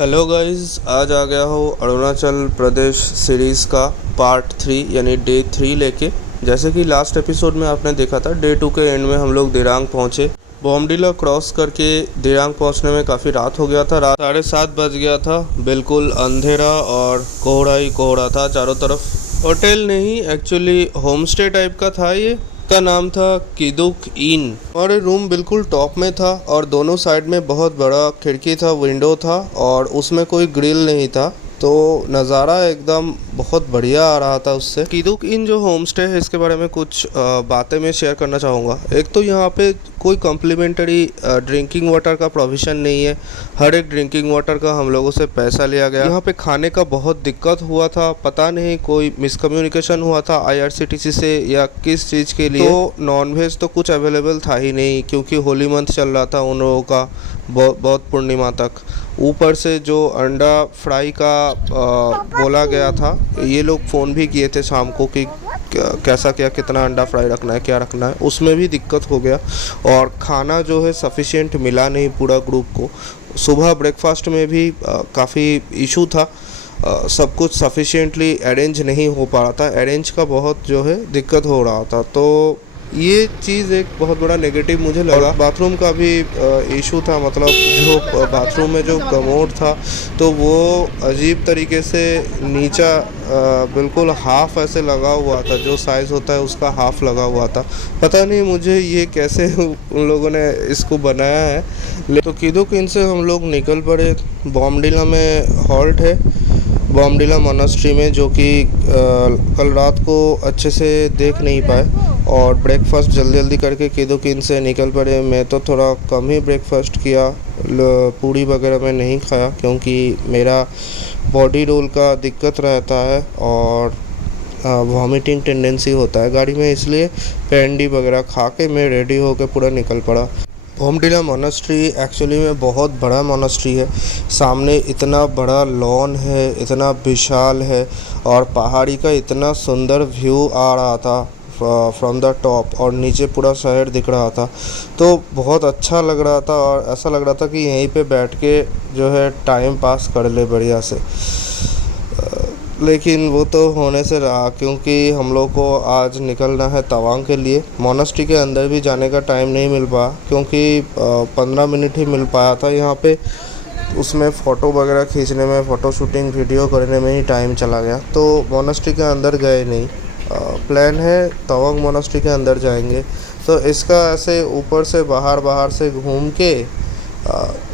Hello guys, आज आ गया हो अरुणाचल प्रदेश सीरीज़ का पार्ट 3 यानी डे 3 लेके। जैसे कि लास्ट एपिसोड में आपने देखा था, डे 2 के एंड में हम लोग दिरांग पहुँचे। बॉमडिला क्रॉस करके दिरांग पहुँचने में काफ़ी रात हो गया था। रात 7:30 बज गया था। बिल्कुल अंधेरा और कोहरा ही कोहरा था चारों तरफ। होटल नहीं, एक्चुअली होम स्टे टाइप का था ये। का नाम था किदुक इन। हमारे रूम बिल्कुल टॉप में था और दोनों साइड में बहुत बड़ा खिड़की था, विंडो था और उसमें कोई ग्रिल नहीं था, तो नज़ारा एकदम बहुत बढ़िया आ रहा था उससे। किदुक इन जो होम स्टे है, इसके बारे में कुछ बातें मैं शेयर करना चाहूँगा। एक तो यहाँ पे कोई कॉम्प्लीमेंट्री ड्रिंकिंग वाटर का प्रोविज़न नहीं है। हर एक ड्रिंकिंग वाटर का हम लोगों से पैसा लिया गया। यहाँ पे खाने का बहुत दिक्कत हुआ था, पता नहीं कोई मिसकम्युनिकेशन हुआ था आईआरसीटीसी से या किस चीज़ के लिए। तो नॉनवेज तो कुछ अवेलेबल था ही नहीं, क्योंकि होली मंथ चल रहा था उन लोगों का, बहुत पूर्णिमा तक। ऊपर से जो अंडा फ्राई का बोला गया था, ये लोग फ़ोन भी किए थे शाम को कि कैसा क्या, कितना अंडा फ्राई रखना है, क्या रखना है, उसमें भी दिक्कत हो गया। और खाना जो है सफिशिएंट मिला नहीं पूरा ग्रुप को। सुबह ब्रेकफास्ट में भी काफ़ी इशू था। सब कुछ सफिशिएंटली अरेंज नहीं हो पा रहा था। अरेंज का बहुत जो है दिक्कत हो रहा था, तो ये चीज़ एक बहुत बड़ा नेगेटिव मुझे लगा। बाथरूम का भी इशू था, मतलब जो बाथरूम में जो कमोड था, तो वो अजीब तरीके से नीचा बिल्कुल हाफ ऐसे लगा हुआ था। जो साइज़ होता है उसका हाफ लगा हुआ था। पता नहीं मुझे ये कैसे उन लोगों ने इसको बनाया है। तो किदुक इन से हम लोग निकल पड़े। बॉमडिला में हॉल्ट है, बॉमडिला मोनास्ट्री में, जो कि कल रात को अच्छे से देख नहीं पाए। और ब्रेकफास्ट जल्दी जल्दी करके किदुक इन से निकल पड़े। मैं तो थोड़ा कम ही ब्रेकफास्ट किया, पूड़ी वगैरह में नहीं खाया, क्योंकि मेरा बॉडी रोल का दिक्कत रहता है और वॉमिटिंग टेंडेंसी होता है गाड़ी में, इसलिए कैंडी वगैरह खा के मैं रेडी होकर पूरा निकल पड़ा। बॉमडिला मोनास्ट्री एक्चुअली में बहुत बड़ा मोनास्ट्री है। सामने इतना बड़ा लॉन है, इतना विशाल है, और पहाड़ी का इतना सुंदर व्यू आ रहा था फ्रॉम द टॉप, और नीचे पूरा शहर दिख रहा था। तो बहुत अच्छा लग रहा था और ऐसा लग रहा था कि यहीं पे बैठ के जो है टाइम पास कर ले बढ़िया से। लेकिन वो तो होने से रहा, क्योंकि हम लोग को आज निकलना है तवांग के लिए। मोनास्ट्री के अंदर भी जाने का टाइम नहीं मिल पाया, क्योंकि 15 मिनट ही मिल पाया था यहाँ पे। उसमें फ़ोटो वगैरह खींचने में, फ़ोटो शूटिंग वीडियो करने में ही टाइम चला गया, तो मोनास्ट्री के अंदर गए नहीं। प्लान है तवांग मोनास्ट्री के अंदर जाएंगे, तो इसका ऐसे ऊपर से बाहर से घूम के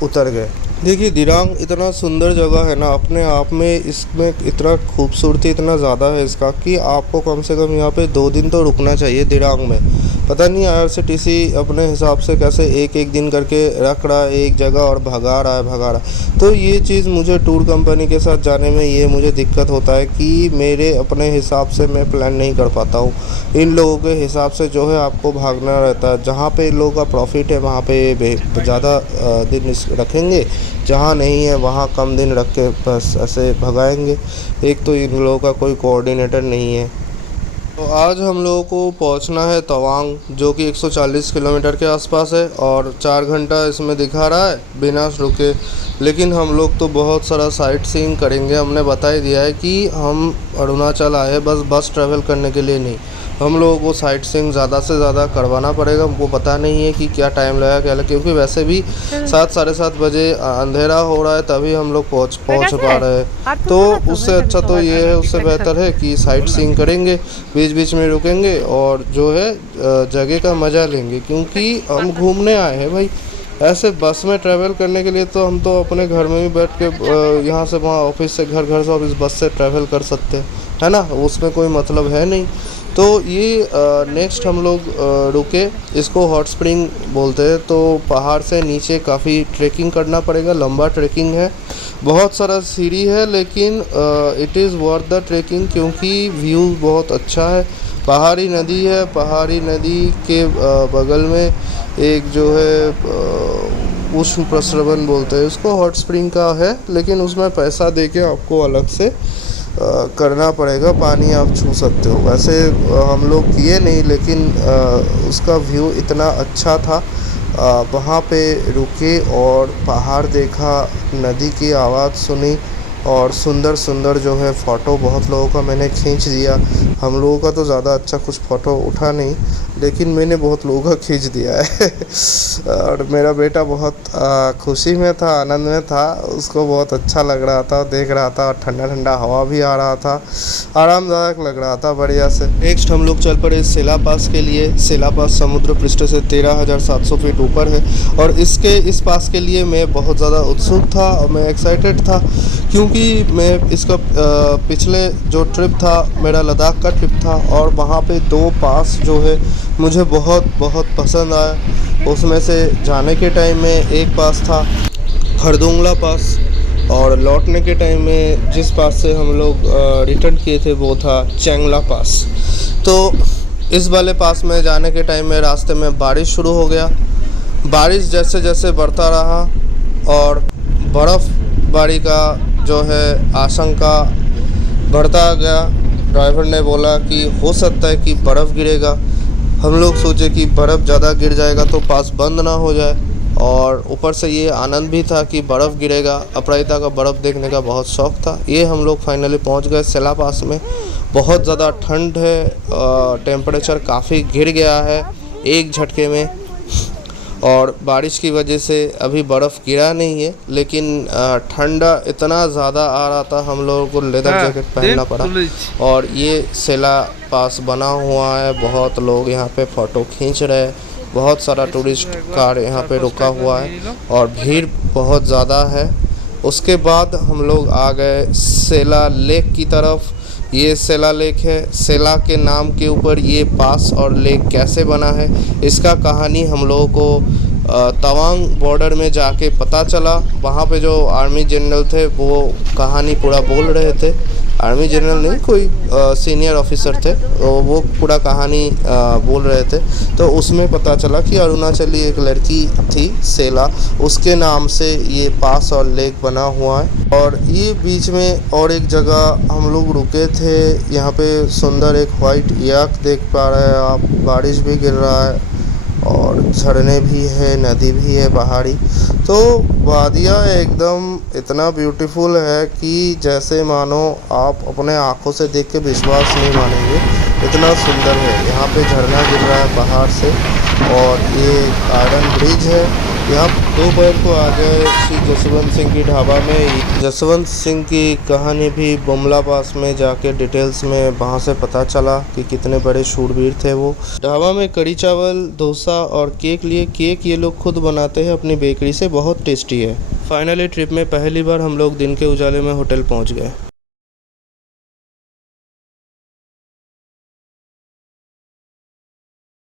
उतर गए। देखिए, दिरांग इतना सुंदर जगह है ना, अपने आप में इसमें इतना खूबसूरती इतना ज़्यादा है इसका, कि आपको कम से कम यहाँ पे 2 दिन तो रुकना चाहिए दिरांग में। पता नहीं आईआरसीटीसी अपने हिसाब से कैसे एक एक दिन करके रख रहा है एक जगह और भगा रहा है। तो ये चीज़ मुझे टूर कंपनी के साथ जाने में ये मुझे दिक्कत होता है कि मेरे अपने हिसाब से मैं प्लान नहीं कर पाता हूँ। इन लोगों के हिसाब से जो है आपको भागना रहता है। जहाँ पे इन लोगों का प्रॉफिट है वहाँ पे ज़्यादा दिन रखेंगे, जहाँ नहीं है वहाँ कम दिन रख के बस ऐसे भगाएंगे। एक तो इन लोगों का कोई कोऑर्डिनेटर नहीं है। तो आज हम लोगों को पहुंचना है तवांग, जो कि 140 किलोमीटर के आसपास है, और 4 घंटा इसमें दिखा रहा है बिना रुके। लेकिन हम लोग तो बहुत सारा साइट सीइंग करेंगे। हमने बता ही दिया है कि हम अरुणाचल आए बस ट्रैवल करने के लिए नहीं। हम लोगों को साइट सीइंग ज़्यादा से ज़्यादा करवाना पड़ेगा। हमको पता नहीं है कि क्या टाइम लगेगा क्या, क्योंकि वैसे भी 7 साढ़े 7 बजे अंधेरा हो रहा है, तभी हम लोग पहुँच पा रहे हैं। तो उससे अच्छा तो ये है, उससे बेहतर है कि साइट सीइंग करेंगे, बीच बीच में रुकेंगे और जो है जगह का मज़ा लेंगे, क्योंकि हम घूमने आए हैं भाई। ऐसे बस में ट्रैवल करने के लिए तो हम तो अपने घर में भी बैठ के यहाँ से वहाँ, ऑफिस से घर, घर से ऑफिस, बस से ट्रैवल कर सकते हैं, है ना, उसमें कोई मतलब है नहीं। तो ये नेक्स्ट हम लोग रुके, इसको हॉट स्प्रिंग बोलते हैं। तो पहाड़ से नीचे काफ़ी ट्रैकिंग करना पड़ेगा, लंबा ट्रैकिंग है, बहुत सारा सीढ़ी है, लेकिन it is worth the trekking, क्योंकि व्यू बहुत अच्छा है। पहाड़ी नदी है, पहाड़ी नदी के बगल में एक जो है उष्ण प्रस्रवण बोलते हैं उसको, हॉट स्प्रिंग का है, लेकिन उसमें पैसा दे के आपको अलग से करना पड़ेगा। पानी आप छू सकते हो, वैसे हम लोग किए नहीं, लेकिन उसका व्यू इतना अच्छा था। वहाँ पे रुके और पहाड़ देखा, नदी की आवाज़ सुनी और सुंदर सुंदर जो है फ़ोटो बहुत लोगों का मैंने खींच दिया। हम लोगों का तो ज़्यादा अच्छा कुछ फ़ोटो उठा नहीं, लेकिन मैंने बहुत लोगों का खींच दिया है। और मेरा बेटा बहुत खुशी में था, आनंद में था, उसको बहुत अच्छा लग रहा था, देख रहा था। ठंडा ठंडा हवा भी आ रहा था, आरामदायक लग रहा था बढ़िया से। नेक्स्ट हम लोग चल पड़े सेला पास के लिए। सेला पास समुद्र पृष्ठ से 13,700 फीट ऊपर है और इस पास के लिए मैं बहुत ज़्यादा उत्सुक था और मैं एक्साइटेड था, क्योंकि मैं इसका पिछले जो ट्रिप था मेरा लद्दाख का ट्रिप था और वहाँ पे 2 पास जो है मुझे बहुत बहुत पसंद आया। उसमें से जाने के टाइम में एक पास था खरदुंगला पास और लौटने के टाइम में जिस पास से हम लोग रिटर्न किए थे वो था चैंगला पास। तो इस वाले पास में जाने के टाइम में रास्ते में बारिश शुरू हो गया। बारिश जैसे जैसे बढ़ता रहा और बर्फ़बारी का जो है आशंका बढ़ता गया। ड्राइवर ने बोला कि हो सकता है कि बर्फ़ गिरेगा। हम लोग सोचे कि बर्फ़ ज़्यादा गिर जाएगा तो पास बंद ना हो जाए, और ऊपर से ये आनंद भी था कि बर्फ़ गिरेगा। अपराजिता का बर्फ़ देखने का बहुत शौक़ था। ये हम लोग फाइनली पहुंच गए सेला पास में। बहुत ज़्यादा ठंड है, टेम्परेचर काफ़ी गिर गया है एक झटके में, और बारिश की वजह से अभी बर्फ़ गिरा नहीं है, लेकिन ठंडा इतना ज़्यादा आ रहा था हम लोगों को लेदर जैकेट पहनना पड़ा। और ये सेला पास बना हुआ है, बहुत लोग यहाँ पे फ़ोटो खींच रहे हैं, बहुत सारा टूरिस्ट कार यहाँ पे रुका हुआ है और भीड़ बहुत ज़्यादा है। उसके बाद हम लोग आ गए सेला लेक की तरफ। ये सेला लेक है। सेला के नाम के ऊपर ये पास और लेक कैसे बना है, इसका कहानी हम लोगों को तवांग बॉर्डर में जाके पता चला। वहाँ पे जो आर्मी जनरल थे वो कहानी पूरा बोल रहे थे। आर्मी जनरल नहीं, कोई सीनियर ऑफिसर थे, तो वो पूरा कहानी बोल रहे थे। तो उसमें पता चला कि अरुणाचली एक लड़की थी सेला, उसके नाम से ये पास और लेक बना हुआ है। और ये बीच में और एक जगह हम लोग रुके थे, यहाँ पे सुंदर एक वाइट याक देख पा रहे हैं आप। बारिश भी गिर रहा है और झरने भी है, नदी भी है पहाड़ी। तो वादियाँ एकदम इतना ब्यूटीफुल है कि जैसे मानो आप अपने आँखों से देख के विश्वास नहीं मानेंगे, इतना सुंदर है। यहाँ पे झरना गिर रहा है पहाड़ से और ये आयरन ब्रिज है। यहाँ दोपहर को आ गए श्री जसवंत सिंह की ढाबा में। जसवंत सिंह की कहानी भी बुमला पास में जाके डिटेल्स में वहाँ से पता चला कि कितने बड़े शूरवीर थे वो। ढाबा में कढ़ी चावल, डोसा और केक लिए। केक ये लोग खुद बनाते हैं अपनी बेकरी से, बहुत टेस्टी है। फाइनली ट्रिप में पहली बार हम लोग दिन के उजाले में होटल पहुँच गए।